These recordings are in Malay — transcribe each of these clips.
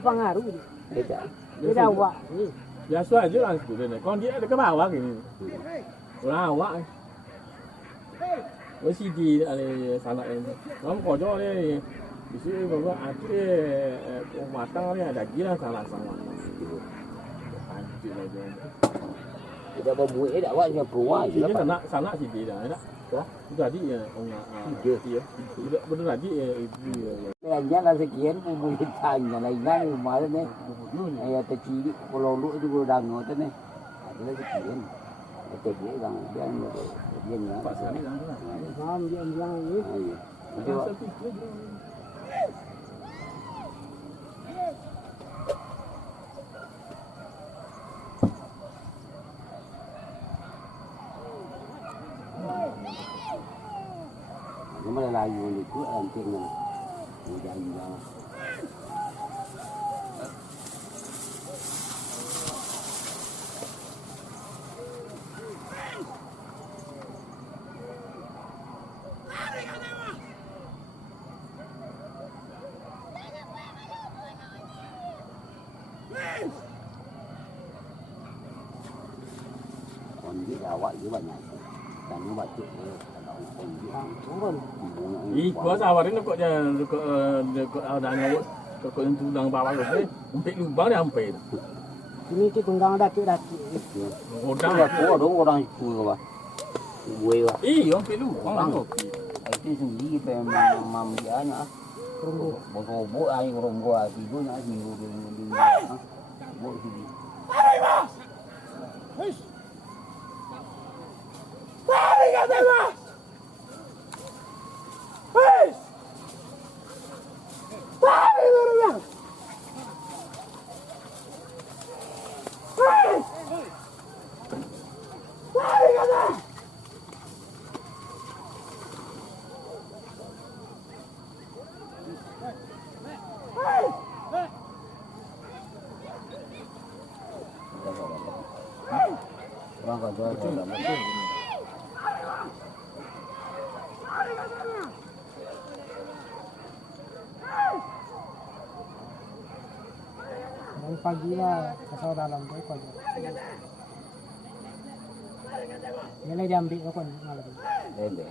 apa ngaruh? Beda awak. Biasa aja kan sebetulnya. Kalau dia ada ke bawah gini. Orang awak. Với CD này sản lại nó có cho đây ví dụ như có cái mà tăng này đã ghi là sản lại sản lại anh chị này Kita bawa buat dah awak yang peruah je lah. Sản lại CD dah ada. Jadi ông dia benar lagi ibu. Yang lah sekian pun tanya lain lain malah ni. Ayat kecil kalau lu itu dah ngotot ni. Ada sekian. Itu dia kan dia ni. Pasal ni kan. Faham dia bilang ni. Cuma layu ni tu anting ni. Jangan jangan. Awak juga banyak. Dan ni baca Kau sawarin kok ada ngawut kok yang tudang bawah tu. Umpik lubang dia hampir. Ini kita tunggang daki. Orang dong orang itu apa? Buai apa? Iya, umpik lubang lah kok. Itu sendiri memang dia nya. Bobo ai ronggo tidur nya minggu di. Bobo sini. Orang kata pagi lah kasau dalam tu kau. Ini diambil kau malam. Boleh.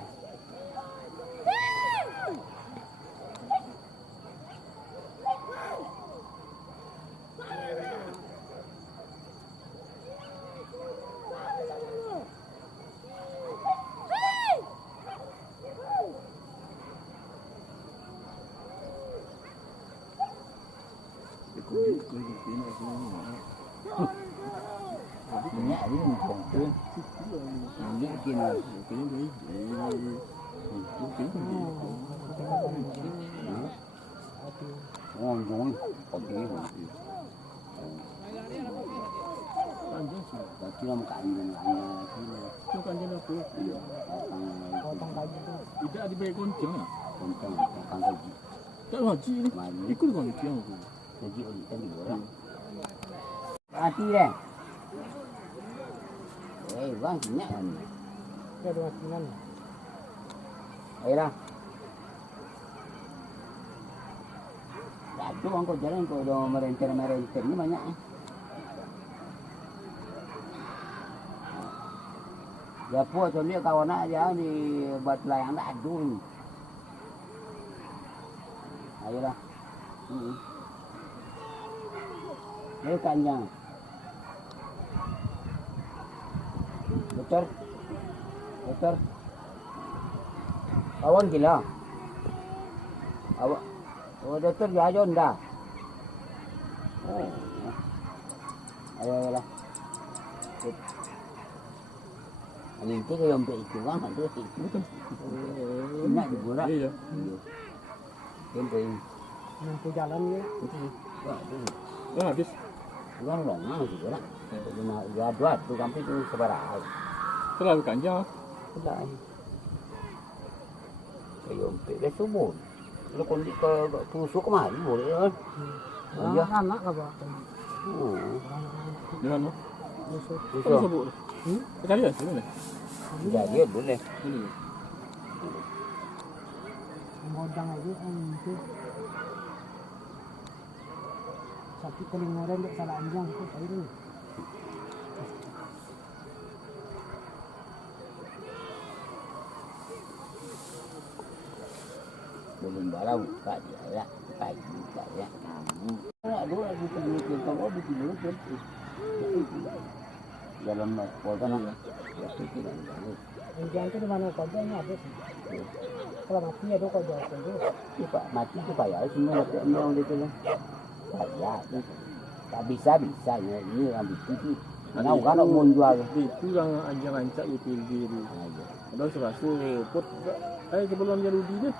Minyak ni pun tu. Minyak kena. Oh, jom. Okey. Tapi nak makan tu kan dia nak tu. Potong kayu tu. Tidak diberi gonceng ah. Gonceng, potong kayu. Tak haji ni. Ikut gonceng tu. Jadi orang di orang. Mati dah. Bang minyak kan. Dia dua kinan. Ayolah. Aduh, angkau jalan kau dah merenter ni banyak. Ya puas tu dia kawan aja ni buat layang dah aduh. Ayolah. Ini kanjang. Doktor. Kawan gila. Awak. Oh, doktor jajon dah. Ayolah. Ini kita yang begitu kan tu. Nak dibuat. Iya. Tempoh. Nanti jalan ya. Habis. Orang lama juga nak. Ya dua tu sampai tu sebarang. Terlalu panjang. Tidak. Kayu empik subuh. Kalau kondi ke tusuk kemari boleh kan? Ya anak apa? Di mana? Tusuk. Subuh. Kita lihat sini. Ya dia boleh. Modang aja itu. sakit telinga dan dek salah anjang tu saya ni. Belum balau buka dia ya. Pagi buka ya. Nak dulu aku pergi ke kau di sini tu. Dalam kota nak. Ya kita ni. Anjang tu di mana kojanya ada sih. Kalau mati ada kojanya tu. Pak mati tu payah semua orang dia tu lah. Payah tu. Tak bisa ni ambil titi. Nak kan nak menjual. Itu yang anjing rancak itu diri. Ada serasa pot. Sebelum dia rudi dia.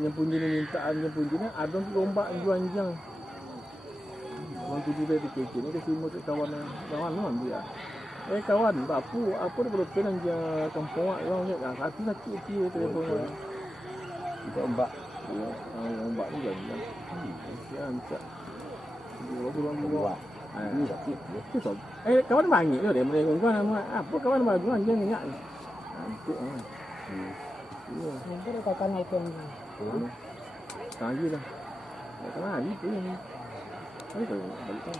Yang punya mintaan yang punya ada lomba jual anjing. Orang tu juga dikecil ni dia semua kawan mana dia. Kawan bapu apa dia perlu kena anjing kampung orang ni satu kecil telefon. Kita ombak. Ya, ombak ni kan. Rancak. Dia orang Ini sakit dia. kawan banyak tu dia mereka kawan apa kawan baru anjing minyak ni. Antuk ah. Nanti dia kata nak open. Lagi dah. Lagi tu ni. Ai tu balik kan.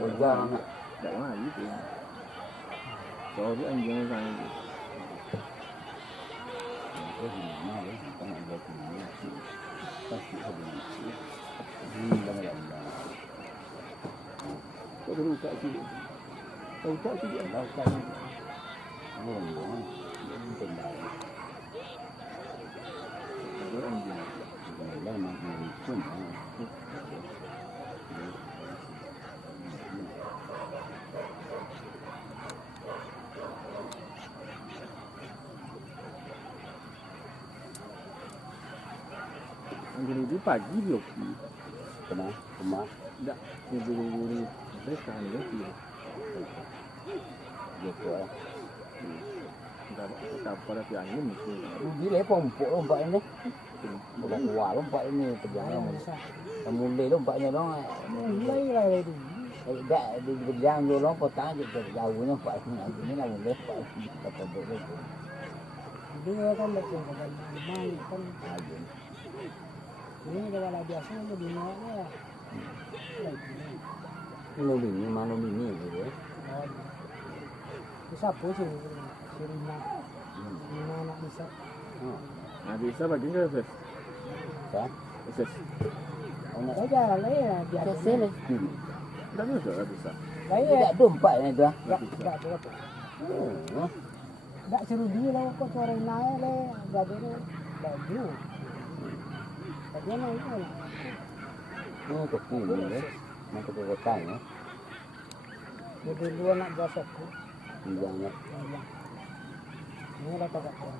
Ujar nak. Tak lagi tu. So dia anjing kan. Ini mana dia? Kita nak buat ni. Pasti ada ni. Ini dah. Kau dulu kat sini. Kau tak sini. Lautan ni. Orang ini tendang. Ada anjing. Dah nak pun. Anjing ni pagi dia okey. Kemah. Tak, dia buru-buru. Mereka ni okey. Gitu lah. Tak apa dah angin mesti. Dia pompok lompat ni. Bukan kuat lompat ini perjalanan. Mulai lompatnya dong. Mulai lah itu. Tak di berjalan dulu lompat je jauh lompat ni. Ini nak mulai apa boleh. Dia kan lepas main kan. Ini kalau biasa ni dunia ni lah. Ini mana ini gitu. Bisa pun sih. Sirina. Lima anak bisa. Bisa bagi ke ses? Sah? Ses. Saja lah ya. Biasa Selesai. Tak bisa. Saya Tak dompat ni tu. tak berapa. Tak seru dia lah kok sore naik le. Jadi ni baju. Tapi mana itu? Ni kopi ni. Macam tu kotak ni. Jadi dua nak gosok tu. Jangan. Ini dah tak apa.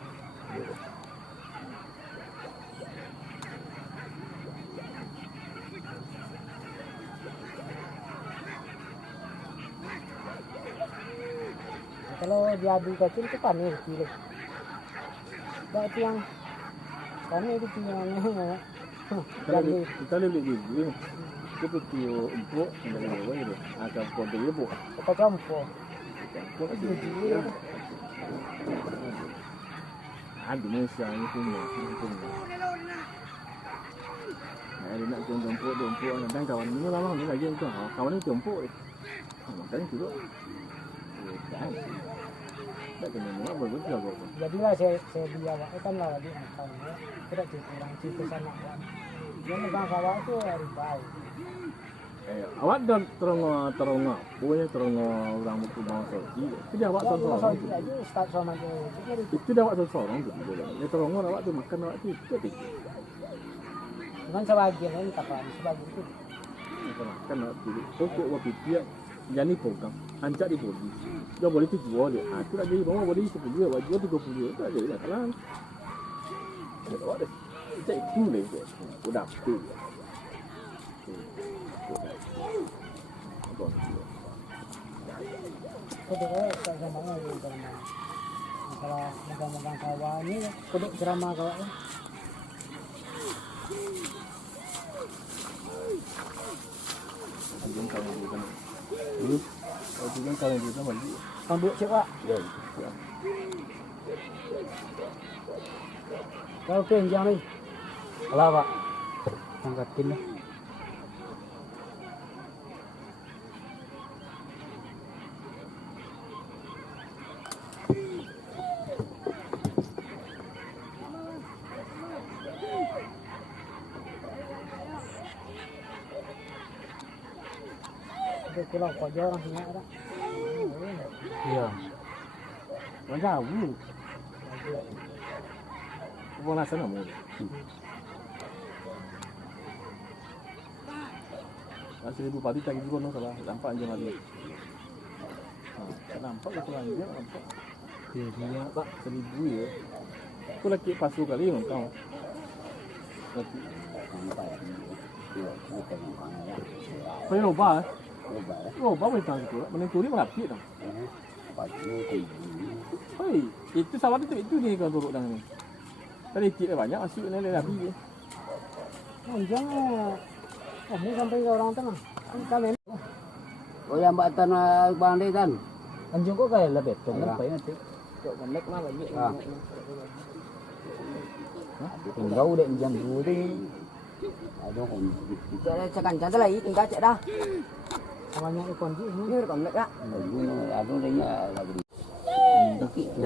Kalau dia adu kecil tu panik kilo. Tak itu yang panik itu punya Kita lebih gigi. Kita tu empuk dari bawah itu. Akan kau dia empuk. Kau campur. Empuk aja. Ada Malaysia ni punya. Dia nak jemput dan kawan ni lama ni lagi tu. Kawan ni jemput. Makan tu tu. Tak kena nak betul apa. Jadilah saya dia awak kan lah lagi makan. Tidak cukup orang cerita sana kan. Dia megang sawah tu ribai. Awak dah terong punya terong orang buku bangsa. Itu awak seorang. Aja start sama dia. Itu dah awak seorang tu. Dia terong awak tu makan awak tu. Bukan sebagian ni kapan sebagian itu. Kan awak tu. Pokok awak pikir jadi program. Hancak di bodi. Dia boleh tu jual dia. Itu nak jadi bawa boleh 10 dia. Awak jual 30 tak jadi dah kalah. Awak dah. Itu itu leh. Udah tu. Kodok tak sama lagi kalau megang-megang sawah ni kodok ceramah kau ni. Anjing kalau dia kan. Anjing kalau dia kan balik. Ambil siapa? Ya. Kau penjang ni. Alah pak. Angkatin lah. Dia pulau kau jauh orang sini ada. Ya. Orang jauh. Orang sana mu. Seribu padi tak gitu no salah. Nampak je mari. Nampak lah kurang dia nampak. Dia pak 1000 ya. Aku lagi pasu kali kau. Lagi. Kau loba. Loba macam tu. Menenturi merapi dah. Hei, itu sawat itu dia kau turut dengan ni. Tadi kira banyak masuk ni lagi dia. Jangan. Kamu sampai ke orang tengah. Kan ini. Oh yang mbak tanah bang dia kan. Anjing kau kayak lebih betul nampak nanti. Kau mandek mah lagi. Tinggal dek jam 2 tu. Aduh kon. Cak cakan cantik lagi tinggal cak dah. Banyak ikon sih. Ni rekam lek kak. Aduh dia lagi.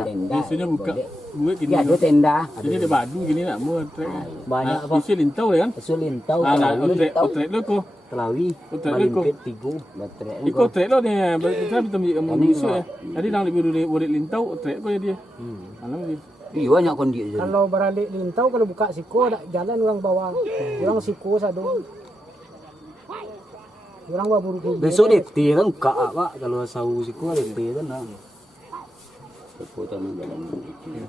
Biasanya buka buat gini. Ya ada tenda. Jadi ada badu gini nak mau trek. Banyak apa? Isi lintau kan? Sulin tahu. Nah, trek lo ko. Telawi. Trek lo ko. Tigo. Baterai. Iko trek lo ni. Kita bisa kamu isu ya. Jadi nang lebih boleh lintau trek ko dia. Alam dia. Iya banyak kon dia. Kalau beralik lintau kalau buka siku ada jalan orang bawah. Orang siku sadu. Orang bawa buru. Besok dia kan buka pak kalau sawu siku ada kan lah. Sepotong jalan itu.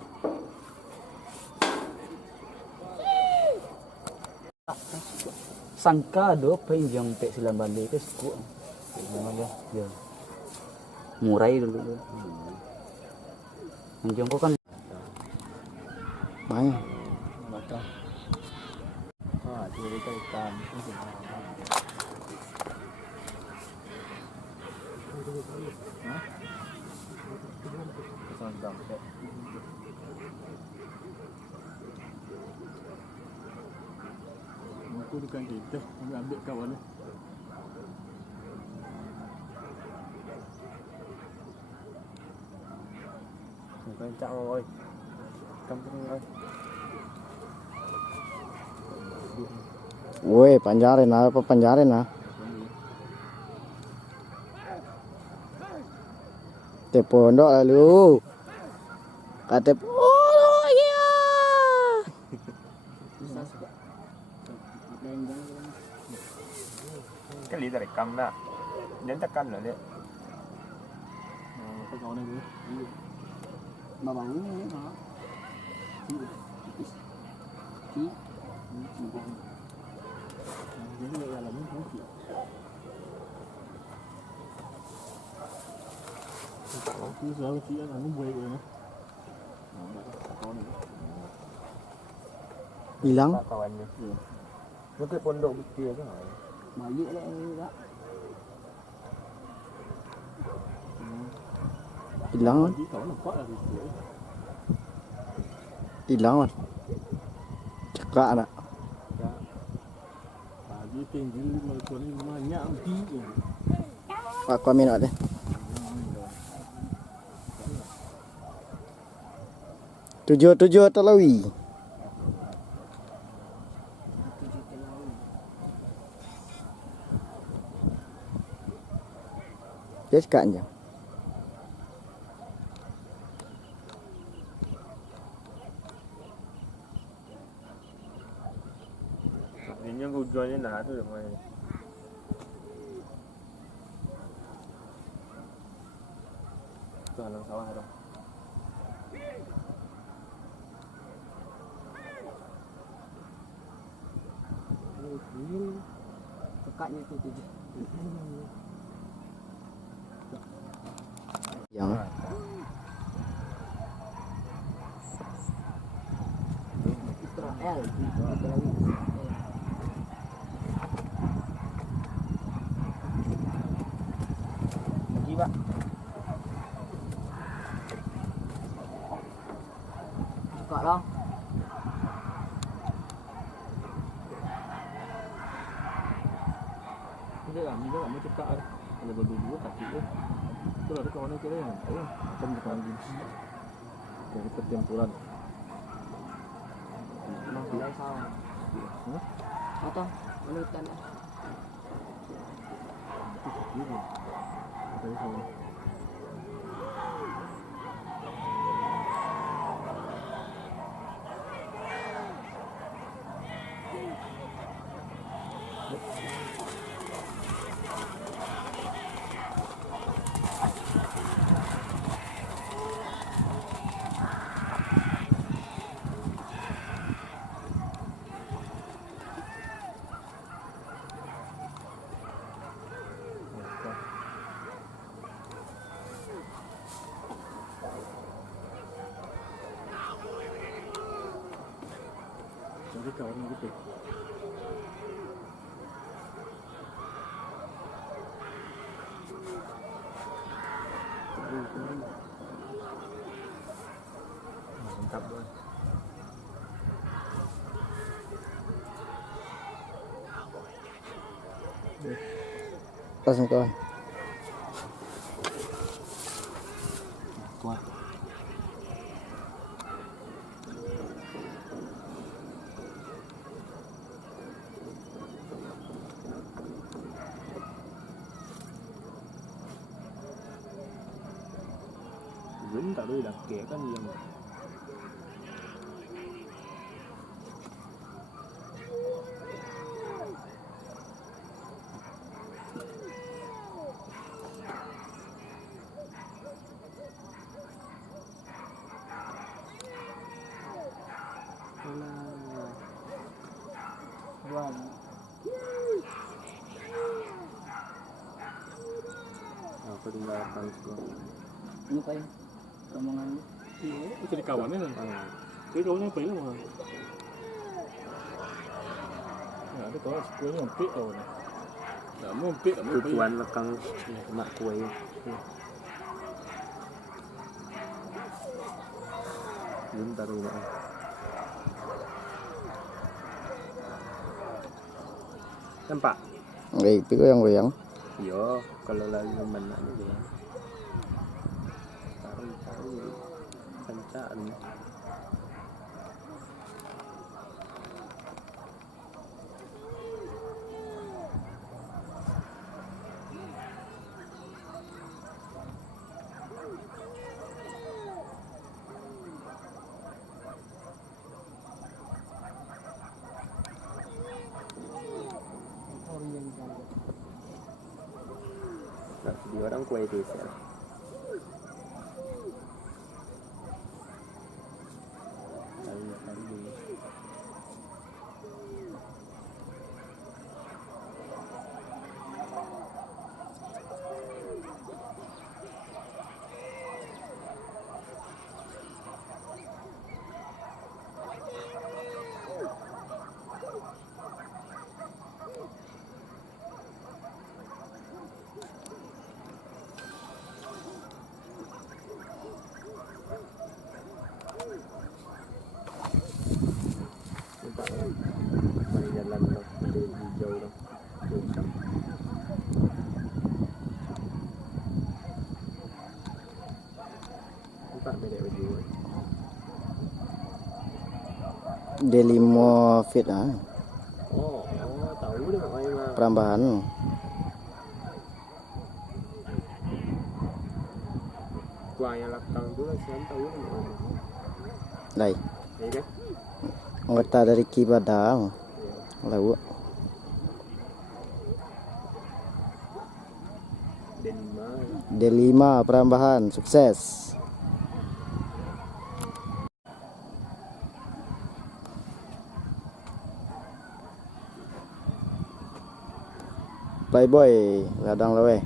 Sangka do penjang pek silam balik ke siku. Memang dia. Ya. Murai dulu. Penjang kau kan banyak. Macam. Dia ikan. Aku dekat kita, ambil kawan ni. Bukan cak oi. Kampung oi. Woi, panjarin apa panjarin ah. Te pondok lalu. Kata oh ya. Cái ly này cầm nè, nhấn ta cân rồi đấy. Cái con này đi. Mà bán nó. Những người là những thứ chuyện. Cứ giờ chị là nó quay rồi nó. Con này. Hilang. Kawan ni. Nó cái pondok kecil tu. Banyak lah juga. Hilang kan? Chỉ cậu nampak là gitu. Hilang kan? Cakap nak. Dia tinggi macam ni banyak tinggi. Pak kau minat deh. Tujuh Telawi. Dia cakap je. Ini yang hujannya nah tu rumah ni. Tu alam sawah tu. Kakaknya tu tujuh. Yang Israel Pergi pak. Cakap lah. Dia lah macam cakap lah. Kalau berdua kaki tu. Tu ada kawan ni kira yang tahu. Macam macam ni. Dari pertempuran. Masalah sawah. Atau menutan. Tadi sama. Jadi kawan gitu. Mantap banget. Pasang kawan. Kuat. Dính tại đây đặt kẹt có nhiều mà. Aku tinggal paling Ano kayo? Kamangan mo? itu di kawannya kan. Jadi kawannya apa ya mah? Ya ada kawan kuenya empik kawannya. Nah, mau empik kamu Tujuan lekang mak kue. Belum taruh mak. Nampak? Okay, ito ko yung goyang. Iya, kalau lagi mana ni dia. Taruh kancaan. Nah, di orang kue desa. Kali. Mari jalan dong, ada hijau dong. Puncak. Nampak beda baju. Dia 5 feet Oh, tahu deh mak mah. perambahan. Kuah yang lakang tu lah, saya tahu deh mak mah. Đây, Ya kan? anggota dari Kibada. Lalu D5. D5 perambahan, sukses. Bye boy, ladang lewe.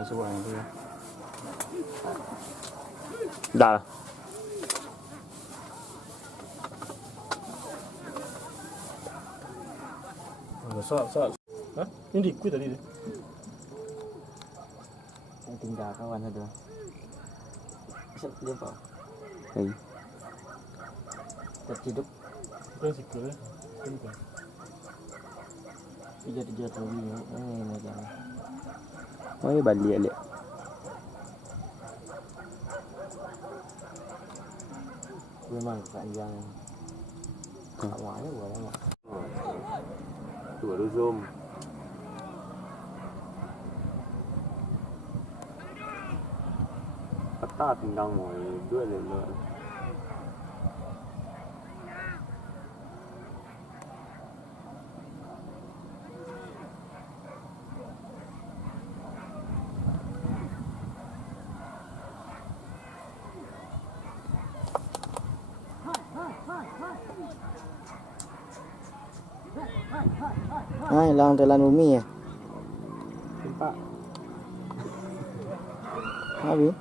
Kan suruh yang tu. Dah lah. Saat. Hah? Ini liquid tadi dia. Yang tinggal kawan ada. Siap dia apa? Hai. Terciduk. Bukan sikul eh. Bukan. Dia tu ni. Macam. Oh, ya balik alik. Memang panjang. Awalnya boleh mak. Tu baru zoom. Peta tendang mọi dua lele. Lang telan bumi ya. Nampak? Habis.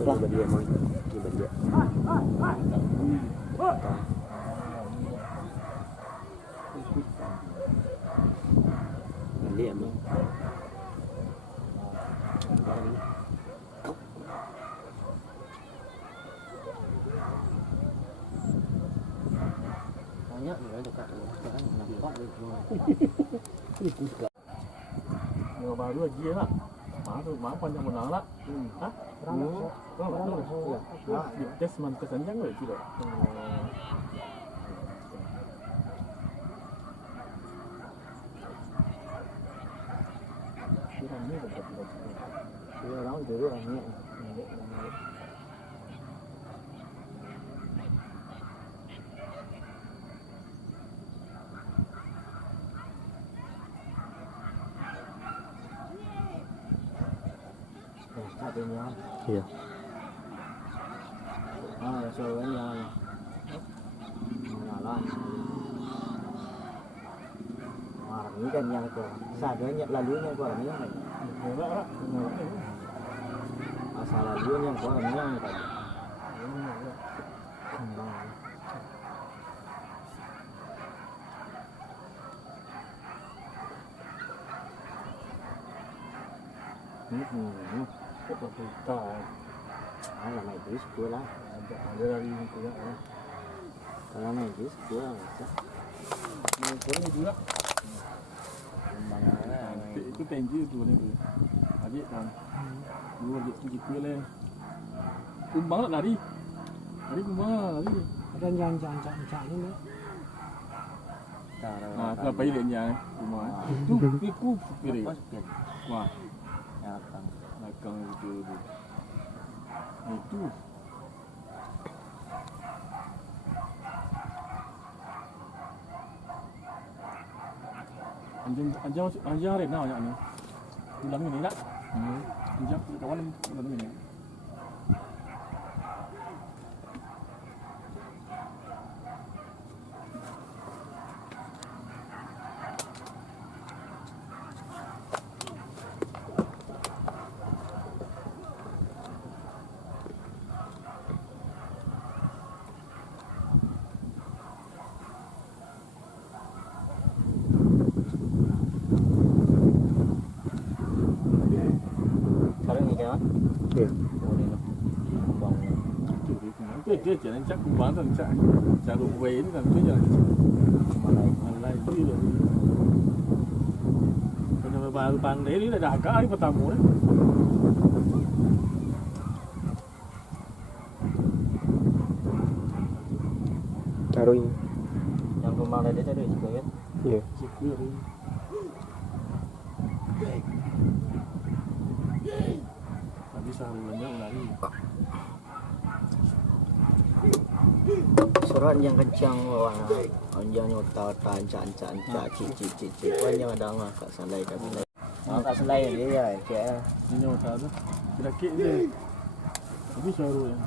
Dah balik mai. Ni balik. Balik mai. Banyak ni dekat tu. Sekarang nampak dia keluar. Yang baru lagi lah. Mak panjang menang lah. Hah? Tes mantas panjang ke tidak? Ni dekat tu. Dia orang dulu ni. Ada ni. Iya. So yang jalan. Ini kan yang tu. Sadanya lalunya gua ni. Asal lalunya gua ni yang tadi. Kita Alah main di sekolah. ada lagi ni tu ya. Kalau main di sekolah, Korang ni juga. Itu tenji tu ni. Adik kan. Dua adik tu kita le. Kumbang nak lari. Lari kumbang lari. Ada yang jancak ni. Ah, kalau bayi dia ni kumbang. Tu ikut pilih. Wah, nakang itu. Itu. Anjang hari nak ni. Bulan ni nak. Anjang kawan bulan ni. Sekarang ni kan? Ya. Dia jalan cak kumbang tu cak. Cara way ni kan tu jalan. Malai tu lah. Kalau baru pandai ni dah agak hari pertama ni. Taruh ini. Yang pemalas dia tadi juga kan? Ya. Cikgu ni. Habis saharulannya lari. Surat yang kencang wah. Anjangnya tancak cik. Banyak ada ngah kat selai kat selai. Kat selai dia ya, cik. Ini apa tu? Sedikit je. Habis suara yang.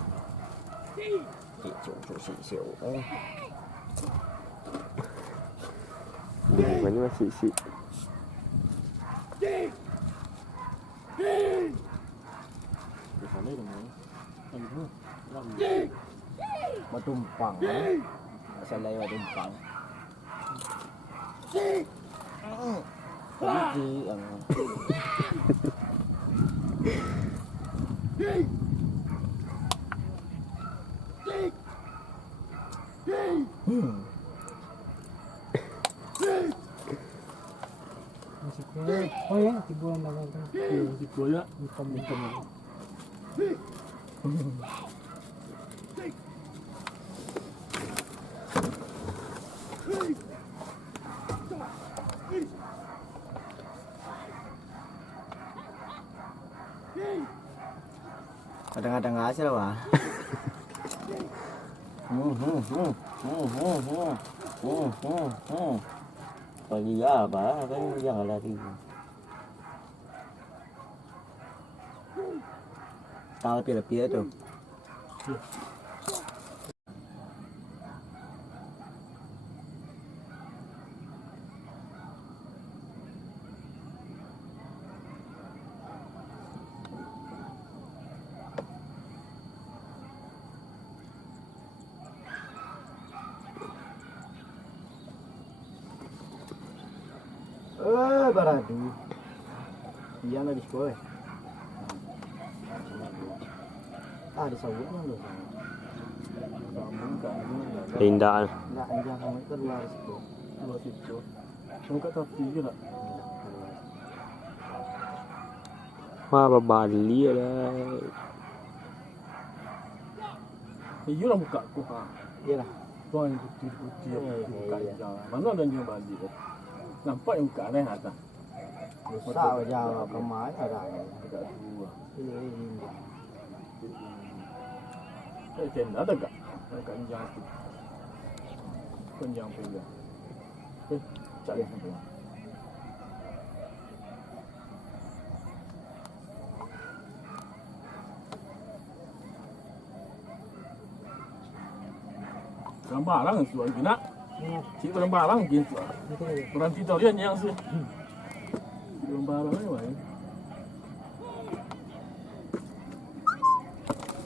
Mana masih isi. Di sana dah mana? Lagi lagi. Matumpang. Asal lain matumpang. Tapi yang Masih kuat. Oh ya, tiburan dah kan. Di koyak. Hitam. kadang-kadang hasil wah. Pagi apa? Kan jangan lari. Tahu pila-pila tu. Baradu. Iya nak di sekolah. Ada sawitnya loh. Indah. Nak anjang kamu itu luar situ. Luar situ. Kamu kat tepi je tak? Wah, Bali lah. You lah buka aku ha. Iyalah. Tuan yang putih-putih buka jalan. Mana ada yang Bali tu? Nampak yang buka ni atas. Besar jauh kemai ada. Dekat dua. Ini. Tenda ada tak? Dekat jalan tu. Panjang pegang. Cari sampai. Barang suan kena. Cik barang mungkin suan. Itu lagi. Berhenti tau dia yang sih. Barang ni wah.